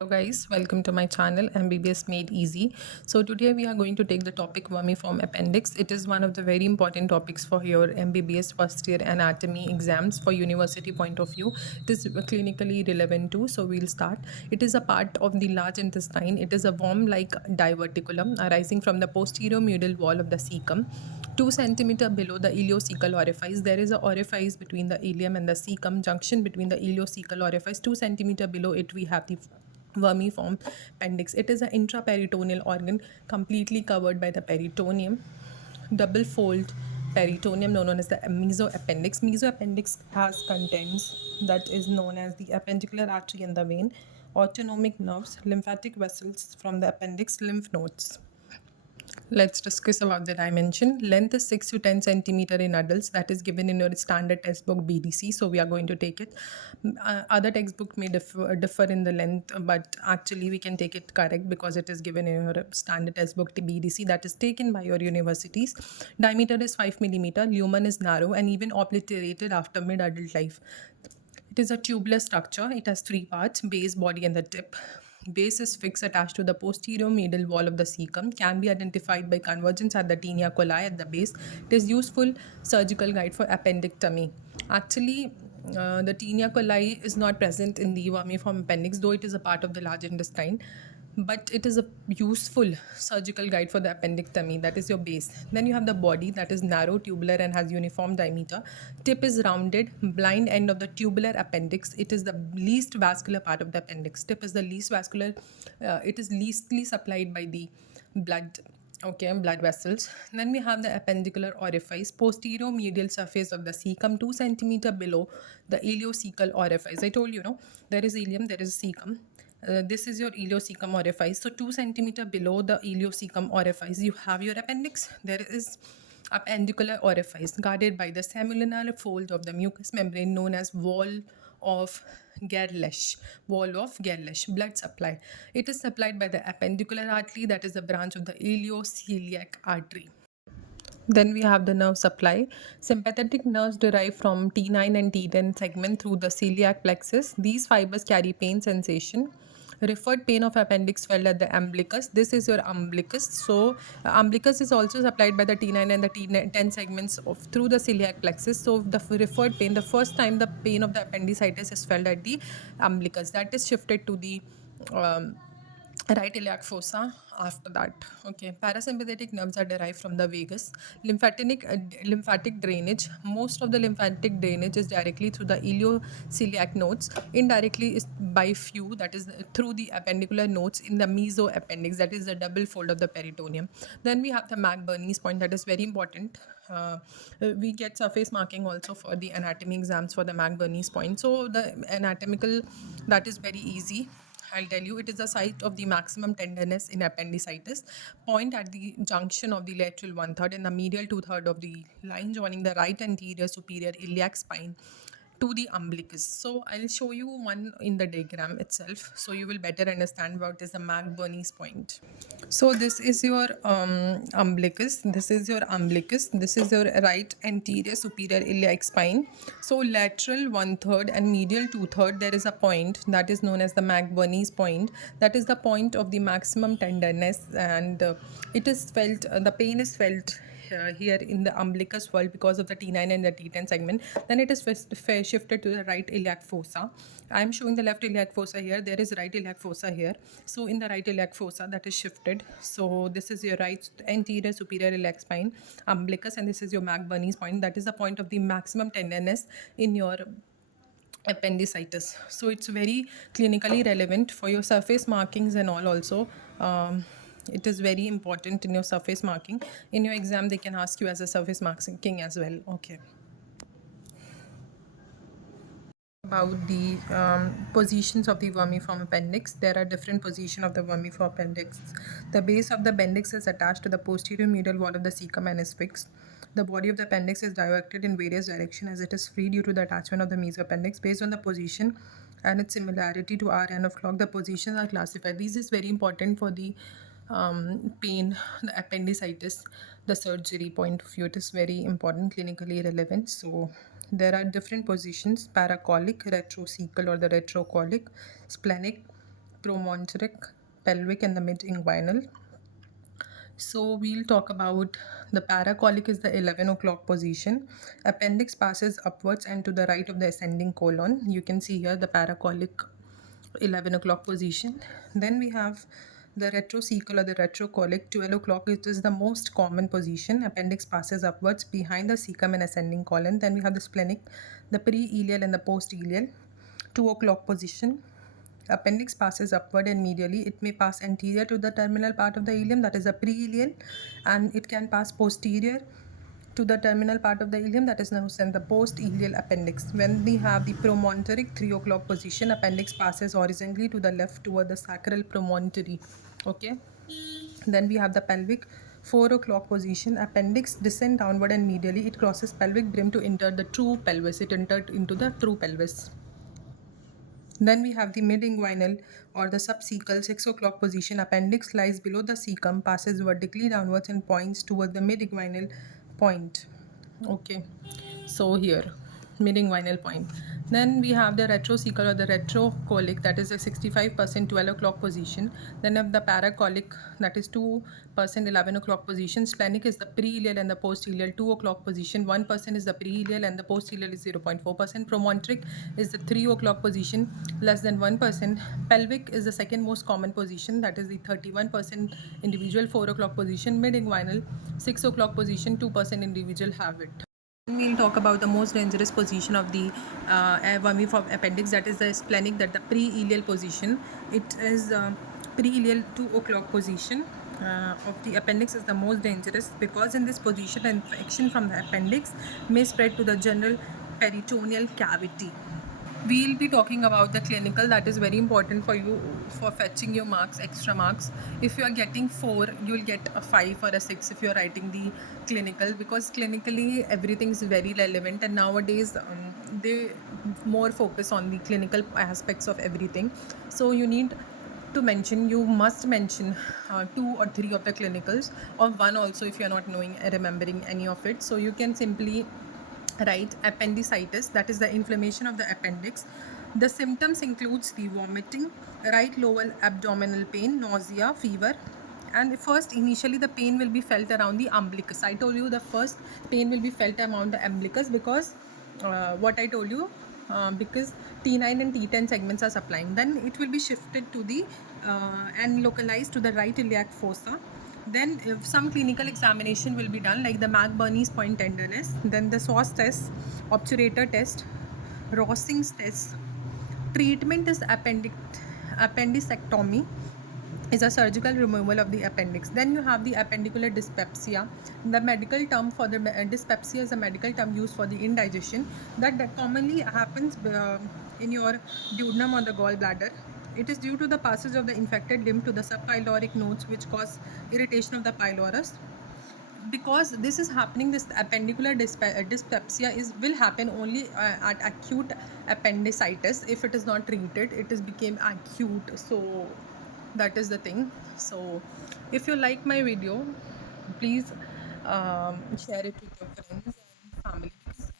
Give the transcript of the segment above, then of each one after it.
Hello guys, welcome to my channel Mbbs Made Easy. So today we are going to take the topic vermiform appendix. It is one of the very important topics for your MBBS first year anatomy exams for university point of view. It is clinically relevant too. So we'll start. It is a part of the large intestine. It is a worm-like diverticulum arising from the posterior medial wall of the cecum. 2 centimeter below the ileocecal orifice, there is a orifice between the ileum and the cecum. Junction between the ileocecal orifice, 2 centimeter below it we have the vermiform appendix. It is an intraperitoneal organ completely covered by the peritoneum. Double fold peritoneum known as the mesoappendix. Mesoappendix has contents that is known as the appendicular artery and the vein, autonomic nerves, lymphatic vessels from the appendix, lymph nodes. Let's discuss about the dimension. Length is 6 to 10 centimeter in adults. That is given in your standard textbook BDC. So we are going to take it. Other textbook may differ in the length, but actually we can take it correct because it is given in your standard textbook BDC that is taken by your universities. Diameter is 5 millimeter. Lumen is narrow and even obliterated after mid-adult life. It is a tubular structure. It has 3 parts: base, body, and the tip. Base is fixed attached to the posterior medial wall of the cecum, can be identified by convergence at the tinea coli at the base. It is useful surgical guide for appendectomy. Actually, the tinea coli is not present in the vermiform appendix, though it is a part of the large intestine, but it is a useful surgical guide for the appendectomy. That is your base. Then you have the body, that is narrow, tubular, and has uniform diameter. Tip is rounded. Blind end of the tubular appendix. It is the least vascular part of the appendix. Tip is the least vascular. It is leastly supplied by the blood. Okay, blood vessels. Then we have the appendicular orifice, posterior medial surface of the cecum, 2 centimeter below the ileocecal orifice. I told you, no, there is ileum, there is cecum. This is your ileocecum orifice. So 2 centimeter below the ileocecum orifice, you have your appendix. There is appendicular orifice guarded by the seminal fold of the mucous membrane known as wall of Gerlach. Wall of Gerlach. Blood supply. It is supplied by the appendicular artery, that is a branch of the ileoceliac artery. Then we have the nerve supply. Sympathetic nerves derive from T9 and T10 segment through the celiac plexus. These fibers carry pain sensation. Referred pain of appendix felt at the umbilicus. This is your umbilicus. So umbilicus is also supplied by the T9 and the T10 segments through the celiac plexus. So the referred pain, the first time the pain of the appendicitis is felt at the umbilicus, that is shifted to the um, right iliac fossa after that. Okay, parasympathetic nerves are derived from the vagus. Lymphatic drainage, most of the lymphatic drainage is directly through the ileoceliac nodes, indirectly is by few, that is through the appendicular nodes in the mesoappendix, that is the double fold of the peritoneum. Then we have the Mbbs point, that is very important. We get surface marking also for the anatomy exams for the Mbbs point. So the anatomical, that is very easy. I'll tell you, it is the site of the maximum tenderness in appendicitis. Point at the junction of the lateral 1/3 and the medial 2/3 of the line joining the right anterior superior iliac spine to the umbilicus. So I'll show you one in the diagram itself, so you will better understand what is the Mbbs point. So this is your umbilicus. This is your umbilicus. This is your right anterior superior iliac spine. So lateral 1/3 and medial 2/3, there is a point that is known as the Mbbs point. That is the point of the maximum tenderness, and it is felt. The pain is felt here in the umbilicus wall because of the T9 and the T10 segment. Then it is shifted to the right iliac fossa. I am showing the left iliac fossa here. There is right iliac fossa here. So in the right iliac fossa, that is shifted. So this is your right anterior superior iliac spine, umbilicus, and this is your Mbbs point. That is the point of the maximum tenderness in your appendicitis. So it's very clinically relevant for your surface markings and all also. It is very important in your surface marking. In your exam, they can ask you as a surface marking as well. Okay. About the positions of the vermiform appendix. There are different positions of the vermiform appendix. The base of the appendix is attached to the posterior medial wall of the cecum and is fixed. The body of the appendix is directed in various directions as it is free due to the attachment of the mesoappendix. Based on the position and its similarity to Rn of clock, the positions are classified. This is very important for the pain, the appendicitis, the surgery point of view. It is very important, clinically relevant. So there are different positions: paracolic, retrocecal or the retrocolic, splenic, promontoric, pelvic, and the mid-inguinal. So we'll talk about the paracolic is the 11 o'clock position. Appendix passes upwards and to the right of the ascending colon. You can see here the paracolic 11 o'clock position. Then we have the retrocecal or the retrocolic 12 o'clock. It is the most common position. Appendix passes upwards behind the cecum and ascending colon. Then we have the splenic, the pre-ileal and the post-ileal 2 o'clock position. Appendix passes upward and medially. It may pass anterior to the terminal part of the ileum, that is the pre-ileal, and it can pass posterior to the terminal part of the ileum, that is known as the post-ileal appendix. When we have the promontoric 3 o'clock position, appendix passes horizontally to the left toward the sacral promontory. Okay. Then we have the pelvic 4 o'clock position. Appendix descend downward and medially. It crosses pelvic brim to enter the true pelvis. It entered into the true pelvis. Then we have the mid-inguinal or the subcecal 6 o'clock position. Appendix lies below the cecum, passes vertically downwards and points toward the mid-inguinal point. Okay, so here mid-inguinal point. Then we have the retrocecal or the retrocolic, that is a 65% 12 o'clock position. Then have the paracolic, that is 2% 11 o'clock position. Splenic is the pre-ileal and the post-ileal 2 o'clock position. 1% is the pre-ileal and the post-ileal is 0.4%. Promontoric is the 3 o'clock position, less than 1%. Pelvic is the second most common position, that is the 31% individual 4 o'clock position. Mid-inguinal 6 o'clock position, 2% individual have it. We'll talk about the most dangerous position of the vermiform appendix, that is the splenic, that the pre-ileal position. It is pre-ileal 2 o'clock position of the appendix is the most dangerous, because in this position infection from the appendix may spread to the general peritoneal cavity. We'll be talking about the clinical, that is very important for you for fetching your marks, extra marks. If you are getting 4, you'll get a 5 or a 6 if you're writing the clinical, because clinically everything is very relevant, and nowadays they more focus on the clinical aspects of everything. So you need to mention, you must mention 2 or 3 of the clinicals, or one also if you're not knowing remembering any of it. So you can simply write appendicitis, that is the inflammation of the appendix. The symptoms includes the vomiting, right lower abdominal pain, nausea, fever, and first initially the pain will be felt around the umbilicus. I told you the first pain will be felt around the umbilicus because what I told you, because T9 and T10 segments are supplying. Then it will be shifted to the and localized to the right iliac fossa. Then if some clinical examination will be done, like the Mbbs point tenderness, then the SOS test, obturator test, Rossing's test. Treatment is appendicectomy, is a surgical removal of the appendix. Then you have the appendicular dyspepsia. The medical term for the dyspepsia is a medical term used for the indigestion that commonly happens in your duodenum or the gallbladder. It is due to the passage of the infected limb to the subpyloric nodes, which cause irritation of the pylorus. Because this is happening, this appendicular dyspepsia will happen only at acute appendicitis. If it is not treated, it is became acute. So that is the thing. So if you like my video, please share it with your friends and family, because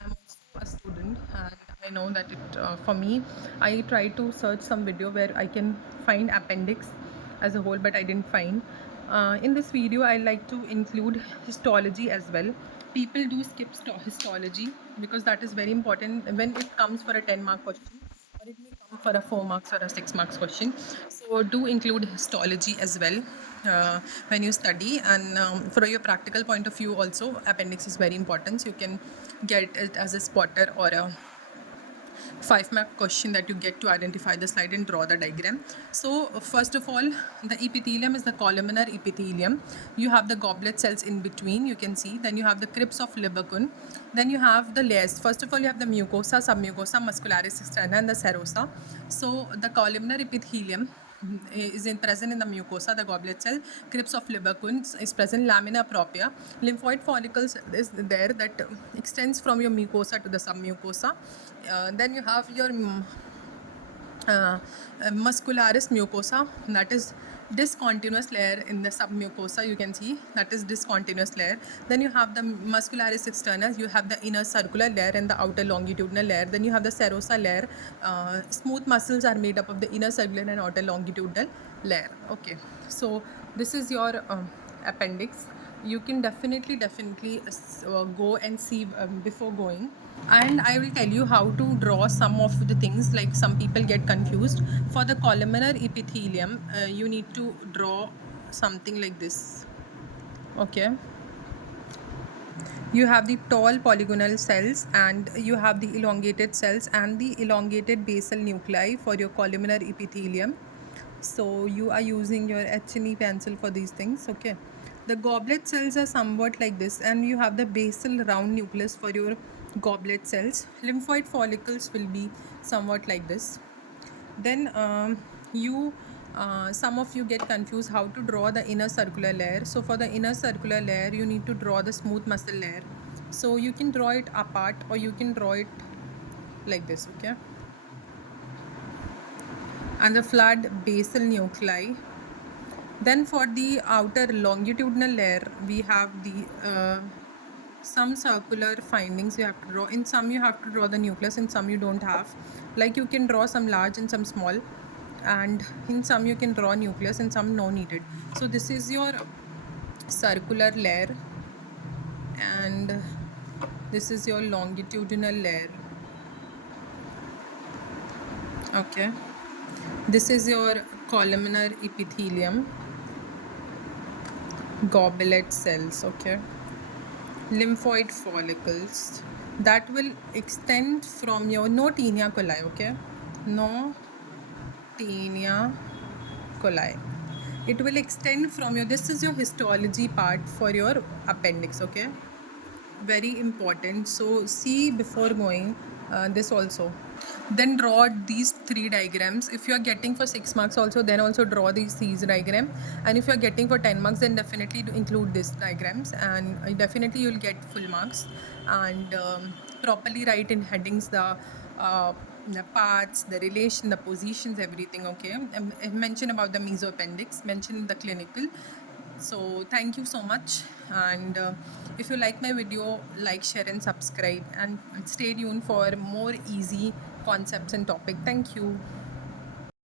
I'm also a student, and I know that it for me, I tried to search some video where I can find appendix as a whole, but I didn't find. In this video, I like to include histology as well. People do skip histology because that is very important when it comes for a 10-mark question, or it may come for a 4 marks or a 6 marks question. So do include histology as well when you study, and for your practical point of view also, appendix is very important. So you can get it as a spotter or a 5-mark question that you get to identify the slide and draw the diagram. So first of all, the epithelium is the columnar epithelium. You have the goblet cells in between, you can see. Then you have the crypts of Libacun. Then you have the layers. First of all, you have the mucosa, submucosa, muscularis externa, and the serosa. So the columnar epithelium is present in the mucosa, the goblet cell. Crypts of Libacun is present, lamina propria. Lymphoid follicles is there that extends from your mucosa to the submucosa. Then you have your muscularis mucosa, that is discontinuous layer in the submucosa, you can see that is discontinuous layer. Then you have the muscularis externa, you have the inner circular layer and the outer longitudinal layer. Then you have the serosa layer. Smooth muscles are made up of the inner circular and outer longitudinal layer. Okay, so this is your appendix. You can definitely go and see before going, and I will tell you how to draw some of the things, like some people get confused. For the columnar epithelium, you need to draw something like this. Okay, you have the tall polygonal cells and you have the elongated cells and the elongated basal nuclei for your columnar epithelium. So you are using your H&E pencil for these things. Okay, the goblet cells are somewhat like this, and you have the basal round nucleus for your goblet cells. Lymphoid follicles will be somewhat like this. Then you some of you get confused how to draw the inner circular layer. So for the inner circular layer, you need to draw the smooth muscle layer. So you can draw it apart or you can draw it like this. Okay, and the flat basal nuclei. Then for the outer longitudinal layer, we have the some circular findings you have to draw. In some you have to draw the nucleus, in some you don't have. Like you can draw some large and some small, and in some you can draw nucleus and some no needed. So this is your circular layer, and this is your longitudinal layer. Okay, this is your columnar epithelium, goblet cells. Okay, lymphoid follicles that will extend from your no tinea coli. Okay, no tinea coli, it will extend from your, this is your histology part for your appendix. Okay, very important. So see before going this also. Then draw these three diagrams. If you are getting for 6 marks also, then also draw these diagram. And if you are getting for 10 marks, then definitely include these diagrams, and definitely you'll get full marks. And properly write in headings the parts, the relation, the positions, everything. Okay, mention about the mesoappendix, mention the clinical. So thank you so much, and if you like my video, like, share and subscribe, and stay tuned for more easy concepts and topic. Thank you.